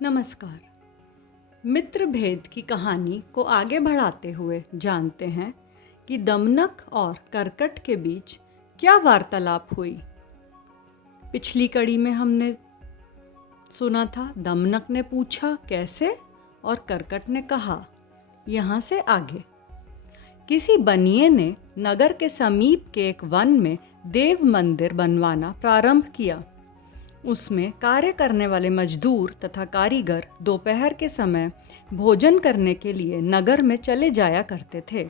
नमस्कार। मित्र भेद की कहानी को आगे बढ़ाते हुए जानते हैं कि दमनक और करकट के बीच क्या वार्तालाप हुई। पिछली कड़ी में हमने सुना था दमनक ने पूछा कैसे और करकट ने कहा। यहाँ से आगे किसी बनिए ने नगर के समीप के एक वन में देव मंदिर बनवाना प्रारंभ किया। उसमें कार्य करने वाले मजदूर तथा कारीगर दोपहर के समय भोजन करने के लिए नगर में चले जाया करते थे।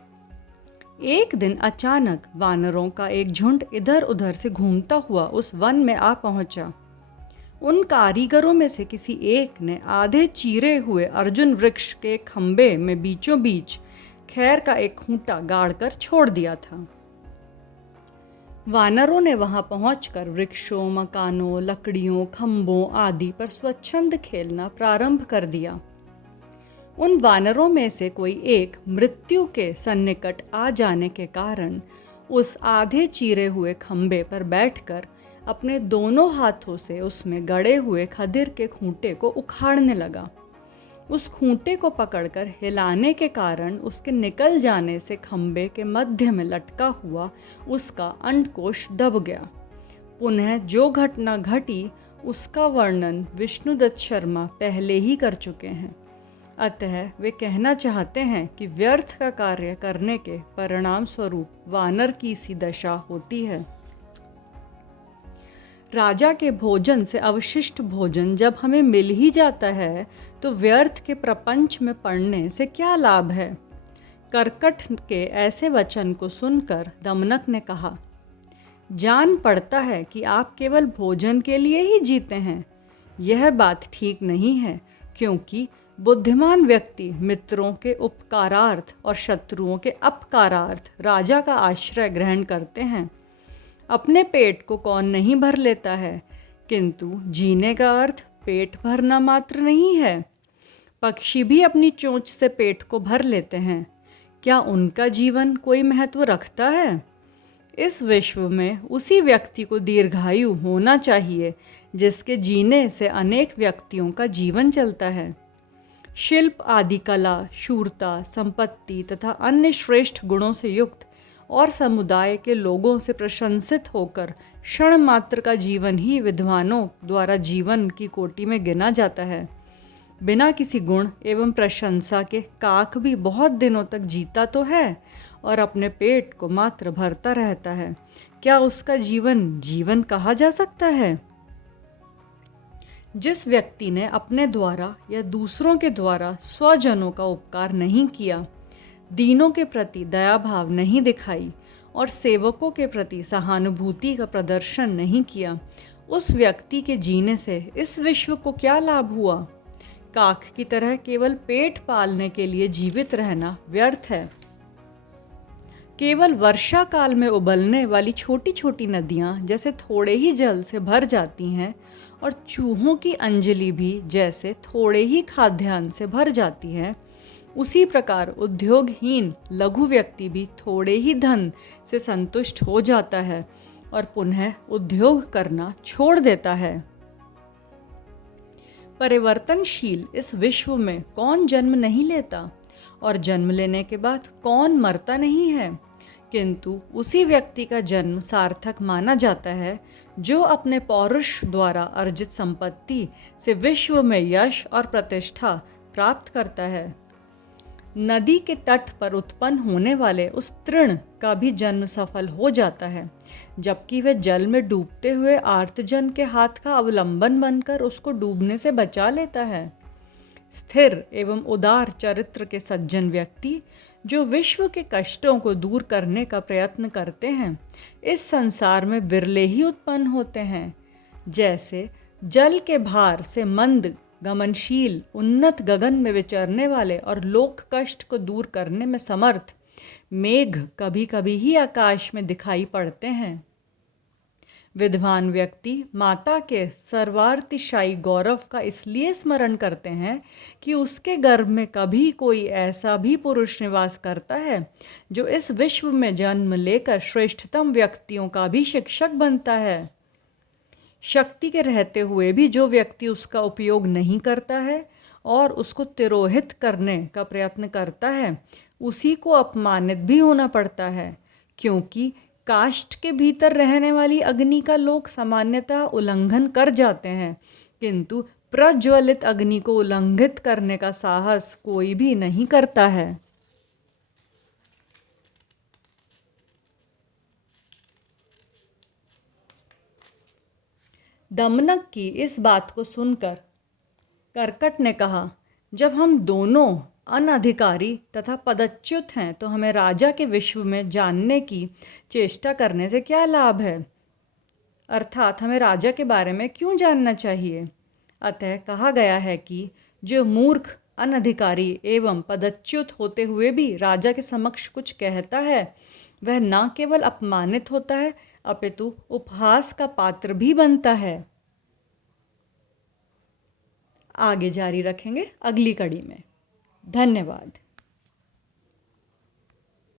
एक दिन अचानक वानरों का एक झुंड इधर उधर से घूमता हुआ उस वन में आ पहुंचा। उन कारीगरों में से किसी एक ने आधे चीरे हुए अर्जुन वृक्ष के खंभे में बीचों बीच खैर का एक खूंटा गाड़कर छोड़ दिया था। वानरों ने वहां पहुंचकर वृक्षों, मकानों, लकड़ियों, खंभों आदि पर स्वच्छंद खेलना प्रारंभ कर दिया। उन वानरों में से कोई एक मृत्यु के सन्निकट आ जाने के कारण उस आधे चीरे हुए खंभे पर बैठकर अपने दोनों हाथों से उसमें गड़े हुए खदिर के खूंटे को उखाड़ने लगा। उस खूंटे को पकड़कर हिलाने के कारण उसके निकल जाने से खंभे के मध्य में लटका हुआ उसका अंडकोश दब गया। पुनः जो घटना घटी उसका वर्णन विष्णुदत्त शर्मा पहले ही कर चुके हैं। अतः वे कहना चाहते हैं कि व्यर्थ का कार्य करने के परिणाम स्वरूप वानर की सी दशा होती है। राजा के भोजन से अवशिष्ट भोजन जब हमें मिल ही जाता है तो व्यर्थ के प्रपंच में पड़ने से क्या लाभ है। करकट के ऐसे वचन को सुनकर दमनक ने कहा, जान पड़ता है कि आप केवल भोजन के लिए ही जीते हैं। यह बात ठीक नहीं है, क्योंकि बुद्धिमान व्यक्ति मित्रों के उपकारार्थ और शत्रुओं के अपकारार्थ राजा का आश्रय ग्रहण करते हैं। अपने पेट को कौन नहीं भर लेता है, किंतु जीने का अर्थ पेट भरना मात्र नहीं है। पक्षी भी अपनी चोंच से पेट को भर लेते हैं। क्या उनका जीवन कोई महत्व रखता है? इस विश्व में उसी व्यक्ति को दीर्घायु होना चाहिए जिसके जीने से अनेक व्यक्तियों का जीवन चलता है। शिल्प आदि कला, शूरता, संपत्ति तथा अन्य श्रेष्ठ गुणों से युक्त और समुदाय के लोगों से प्रशंसित होकर क्षण मात्र का जीवन ही विद्वानों द्वारा जीवन की कोटि में गिना जाता है। बिना किसी गुण एवं प्रशंसा के काक भी बहुत दिनों तक जीता तो है और अपने पेट को मात्र भरता रहता है। क्या उसका जीवन जीवन कहा जा सकता है? जिस व्यक्ति ने अपने द्वारा या दूसरों के द्वारा स्वजनों का उपकार नहीं किया, दीनों के प्रति दया भाव नहीं दिखाई और सेवकों के प्रति सहानुभूति का प्रदर्शन नहीं किया, उस व्यक्ति के जीने से इस विश्व को क्या लाभ हुआ? काक की तरह केवल पेट पालने के लिए जीवित रहना व्यर्थ है। केवल वर्षा काल में उबलने वाली छोटी छोटी नदियाँ जैसे थोड़े ही जल से भर जाती हैं और चूहों की अंजलि भी जैसे थोड़े ही खाद्यान्न से भर जाती है, उसी प्रकार उद्योगहीन लघु व्यक्ति भी थोड़े ही धन से संतुष्ट हो जाता है और पुनः उद्योग करना छोड़ देता है। परिवर्तनशील इस विश्व में कौन जन्म नहीं लेता और जन्म लेने के बाद कौन मरता नहीं है, किंतु उसी व्यक्ति का जन्म सार्थक माना जाता है जो अपने पौरुष द्वारा अर्जित संपत्ति से विश्व में यश और प्रतिष्ठा प्राप्त करता है। नदी के तट पर उत्पन्न होने वाले उस तृण का भी जन्म सफल हो जाता है, जबकि वह जल में डूबते हुए आर्तजन के हाथ का अवलंबन बनकर उसको डूबने से बचा लेता है। स्थिर एवं उदार चरित्र के सज्जन व्यक्ति जो विश्व के कष्टों को दूर करने का प्रयत्न करते हैं, इस संसार में विरले ही उत्पन्न होते हैं। जैसे जल के भार से मंद गमनशील उन्नत गगन में विचरने वाले और लोक कष्ट को दूर करने में समर्थ मेघ कभी कभी ही आकाश में दिखाई पड़ते हैं। विद्वान व्यक्ति माता के सर्वातिशायी गौरव का इसलिए स्मरण करते हैं कि उसके गर्भ में कभी कोई ऐसा भी पुरुष निवास करता है जो इस विश्व में जन्म लेकर श्रेष्ठतम व्यक्तियों का भी शिक्षक बनता है। शक्ति के रहते हुए भी जो व्यक्ति उसका उपयोग नहीं करता है और उसको तिरोहित करने का प्रयत्न करता है, उसी को अपमानित भी होना पड़ता है, क्योंकि काष्ठ के भीतर रहने वाली अग्नि का लोग सामान्यतः उल्लंघन कर जाते हैं, किंतु प्रज्वलित अग्नि को उल्लंघित करने का साहस कोई भी नहीं करता है। दमनक की इस बात को सुनकर कर्कट ने कहा, जब हम दोनों अनधिकारी तथा पदच्युत हैं तो हमें राजा के विश्व में जानने की चेष्टा करने से क्या लाभ है? अर्थात हमें राजा के बारे में क्यों जानना चाहिए? अतः कहा गया है कि जो मूर्ख, अनधिकारी एवं पदच्युत होते हुए भी राजा के समक्ष कुछ कहता है, वह न केवल अपमानित होता है अपितु उपहास का पात्र भी बनता है। आगे जारी रखेंगे अगली कड़ी में। धन्यवाद।